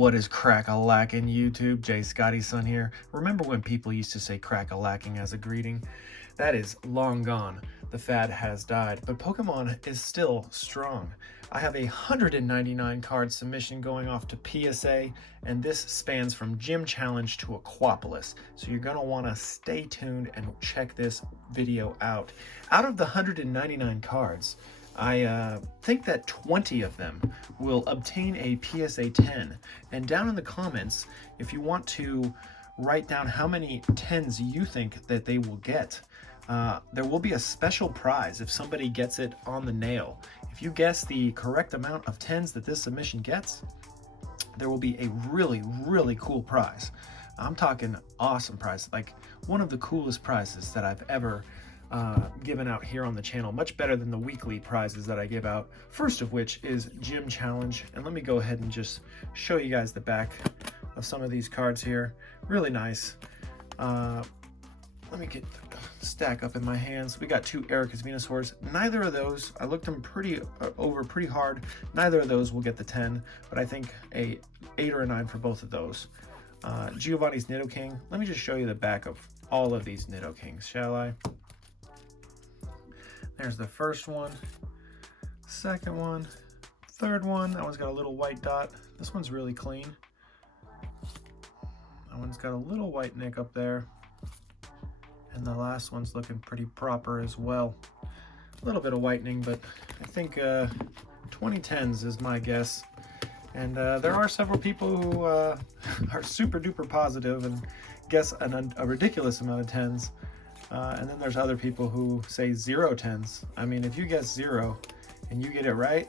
What is crack-a-lackin' YouTube? Jay Scotty's son here. Remember when people used to say crack-a-lacking as a greeting? That is long gone. The fad has died, but Pokemon is still strong. I have a 199 card submission going off to PSA, and this spans from Gym Challenge to Aquapolis. So you're gonna wanna stay tuned and check this video out. Out of the 199 cards, I think that 20 of them will obtain a PSA 10. And down in the comments, if you want to write down how many 10s you think that they will get, there will be a special prize if somebody gets it on the nail. If you guess the correct amount of 10s that this submission gets, there will be a really, really cool prize. I'm talking awesome prize, like one of the coolest prizes that I've ever given out here on the channel, much better than the weekly prizes that I give out, first of which is Gym Challenge. And let me go ahead and just show you guys the back of some of these cards here. Really nice. Let me get the stack up in my hands. We got two Ericus Venusaurs. Neither of those, I looked them pretty hard. Neither of those will get the 10, but I think a 8 or a 9 for both of those. Giovanni's Nidoking. Let me just show you the back of all of these Nidokings, shall I? There's the first one, second one, third one. That one's got a little white dot. This one's really clean. That one's got a little white nick up there. And the last one's looking pretty proper as well. A little bit of whitening, but I think 2010s is my guess. And there are several people who are super duper positive and guess a ridiculous amount of 10s. And then there's other people who say 0 10s. I mean, if you guess 0 and you get it right,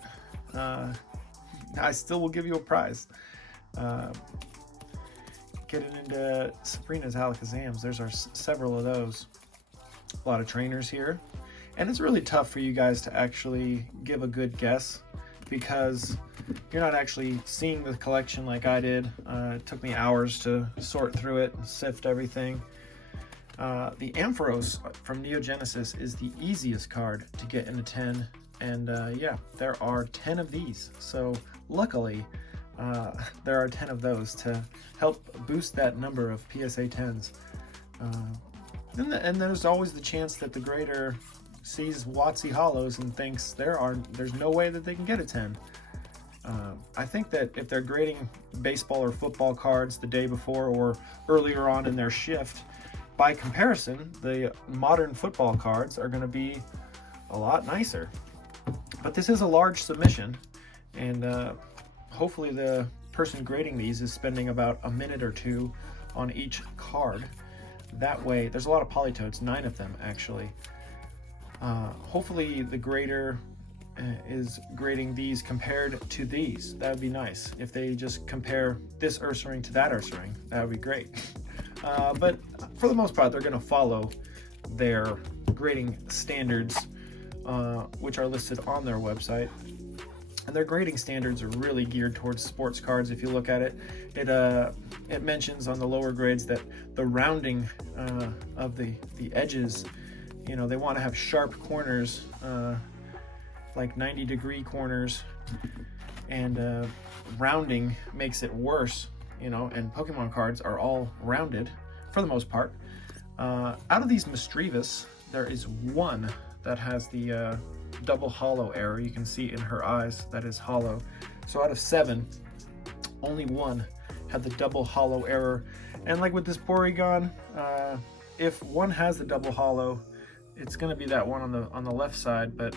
I still will give you a prize. Getting into Sabrina's Alakazams, there's several of those. A lot of trainers here. And it's really tough for you guys to actually give a good guess because you're not actually seeing the collection like I did. It took me hours to sort through it and sift everything. The Ampharos from Neo Genesis is the easiest card to get in a 10, and yeah, there are 10 of these. So luckily, there are 10 of those to help boost that number of PSA 10s. And there's always the chance that the grader sees WotC Hollows and thinks there's no way that they can get a 10. I think that if they're grading baseball or football cards the day before or earlier on in their shift, by comparison, the modern football cards are going to be a lot nicer. But this is a large submission, and hopefully the person grading these is spending about a minute or two on each card. That way, there's a lot of Politoads, 9 of them actually. Hopefully the grader is grading these compared to these. That would be nice. If they just compare this Ursaring to that Ursaring, that would be great. But for the most part, they're going to follow their grading standards, which are listed on their website. And their grading standards are really geared towards sports cards. If you look at it, it mentions on the lower grades that the rounding of the edges, you know, they want to have sharp corners, like 90-degree corners, and rounding makes it worse. You know, and Pokemon cards are all rounded for the most part. Out of these Misdreavus, there is one that has the double hollow error. You can see in her eyes that is hollow. So out of 7, only one had the double hollow error. And like with this Porygon, if one has the double hollow, it's going to be that one on the left side, but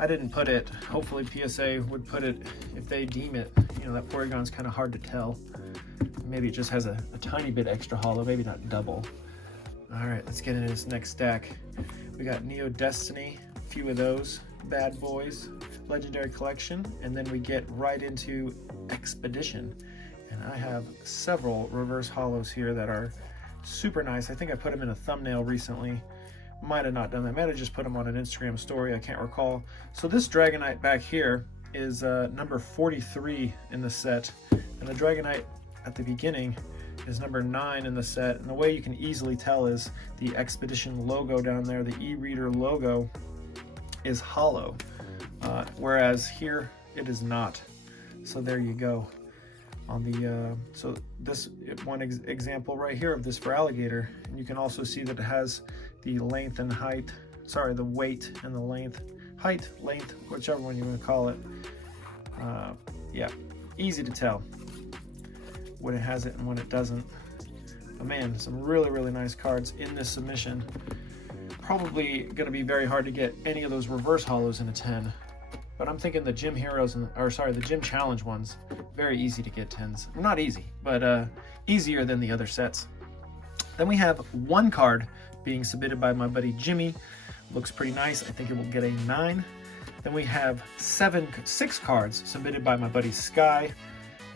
I didn't put it. Hopefully PSA would put it if they deem it. You know, that Porygon's kind of hard to tell. Maybe it just has a tiny bit extra hollow, maybe not double. All right, let's get into this next stack. We got Neo Destiny, a few of those bad boys, Legendary Collection, and then we get right into Expedition. And I have several reverse hollows here that are super nice. I think I put them in a thumbnail recently. Might have not done that. Might have just put them on an Instagram story. I can't recall. So this Dragonite back here is number 43 in the set, and the Dragonite at the beginning is number 9 in the set. And the way you can easily tell is the Expedition logo down there, the e-reader logo, is hollow, whereas here it is not. So there you go. on the so this one example right here of this for alligator, and you can also see that it has the length and height, sorry, the weight and the length, height, length, whichever one you want to call it. Yeah, easy to tell when it has it and when it doesn't. But man, some really nice cards in this submission. Probably going to be very hard to get any of those reverse holos in a 10, but I'm thinking the Gym Heroes the Gym Challenge ones, very easy to get 10s. Not easy, but easier than the other sets. Then we have one card being submitted by my buddy Jimmy. Looks pretty nice. I think it will get a 9. Then we have 6 cards submitted by my buddy Sky,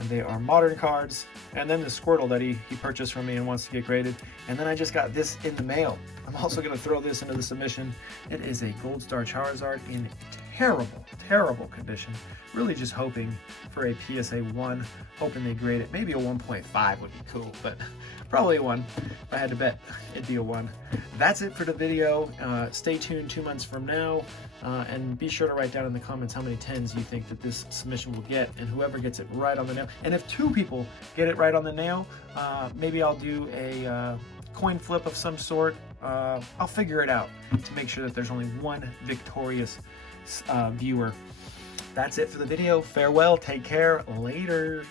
and they are modern cards. And then the Squirtle that he purchased from me and wants to get graded. And then I just got this in the mail. I'm also going to throw this into the submission. It is a Gold Star Charizard in terrible condition. Really just hoping for a PSA 1, hoping they grade it. Maybe a 1.5 would be cool, but probably a 1. If I had to bet, it'd be a 1. That's it for the video. Stay tuned 2 months from now, and be sure to write down in the comments how many 10s you think that this submission will get, and whoever gets it right on the nail. And if 2 people get it right on the nail, maybe I'll do a coin flip of some sort. I'll figure it out to make sure that there's only one victorious viewer. That's it for the video. Farewell, take care, later.